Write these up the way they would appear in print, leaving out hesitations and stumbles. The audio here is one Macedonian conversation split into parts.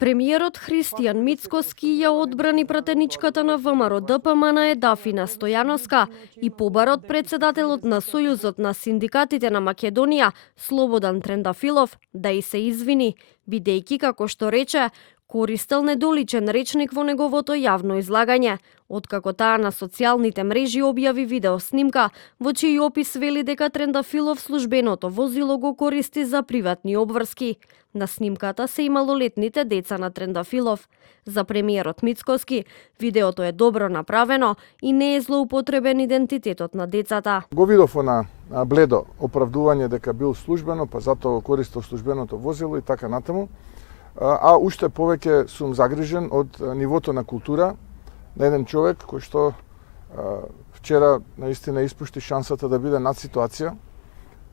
Премиерот Христијан Мицкоски ја одбрани пратеничката на ВМРО ДПМН Дафина Стојановска и побарот председателот на Сојузот на синдикатите на Македонија Слободан Трендафилов да и се извини, бидејќи, како што рече, користел недоличен речник во неговото јавно излагање, откако таа на социјалните мрежи објави видео снимка во чиј опис вели дека Трендафилов службеното возило го користи за приватни обврски. На снимката се и малолетните деца на Трендафилов. За премиерот Мицкоски, видеото е добро направено и не е злоупотребен идентитетот на децата. Го видов на бледо оправдување дека бил службено, па затоа користел службеното возило и така натаму. А уште повеќе сум загрижен од нивото на култура на еден човек кој што вчера наистина испушти шансата да биде над ситуација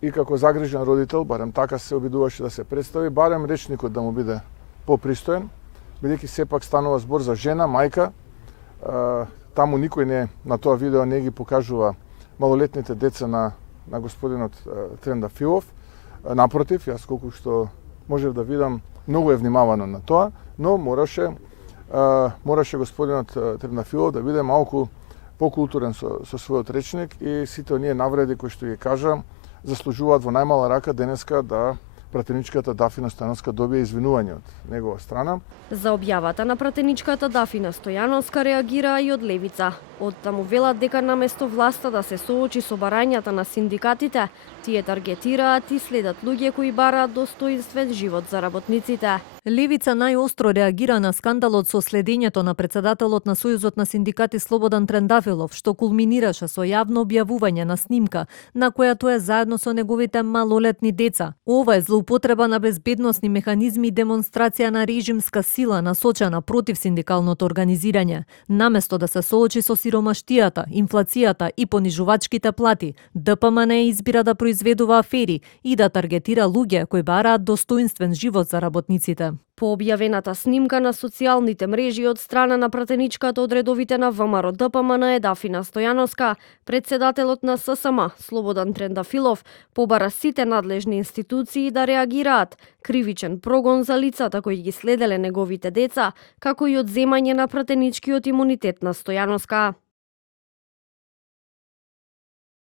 и како загрижен родител, барем така се обидуваше да се представи, барем речникот да му биде попристоен, бидејќи сепак станува збор за жена, мајка. Таму никој не на тоа видео не ги покажува малолетните деца на господинот Трендафилов. Напротив, јас колку што можев да видам, многу е внимавано на тоа, но мораше господинот Трендафилов да биде малку покултурен со својот речник и сите оние навреди кои што ги кажа заслужуваат во најмала рака денеска да пратеничката Дафина Стојановска добие извинување од негова страна. За објавата на пратеничката Дафина Стојановска реагираа и од левица. Оттаму велат дека наместо власта да се соочи со барањата на синдикатите, тие таргетираат и следат луѓе кои бараат достоинствен живот за работниците. Левица најостро реагира на скандалот со следењето на председателот на Сојузот на синдикати Слободан Трендафилов, што кулминираше со јавно објавување на снимка на која тој е заедно со неговите малолетни деца. Ова е злоупотреба на безбедносни механизми и демонстрација на режимска сила насочена против синдикалното организирање. Наместо да се соочи со сиромаштијата, инфлацијата и понижувачките плати, ДПМН избира да произведува афери и да таргетира луѓе кои бараат достоинствен живот за работниците. По објавената снимка на социјалните мрежи од страна на пратеничката од редовите на ВМРО ДПМН Дафина Стојановска, председателот на ССМ Слободан Трендафилов побара сите надлежни институции да реагираат, кривичен прогон за лицата кои ги следеле неговите деца, како и одземање на пратеничкиот имунитет на Стојановска.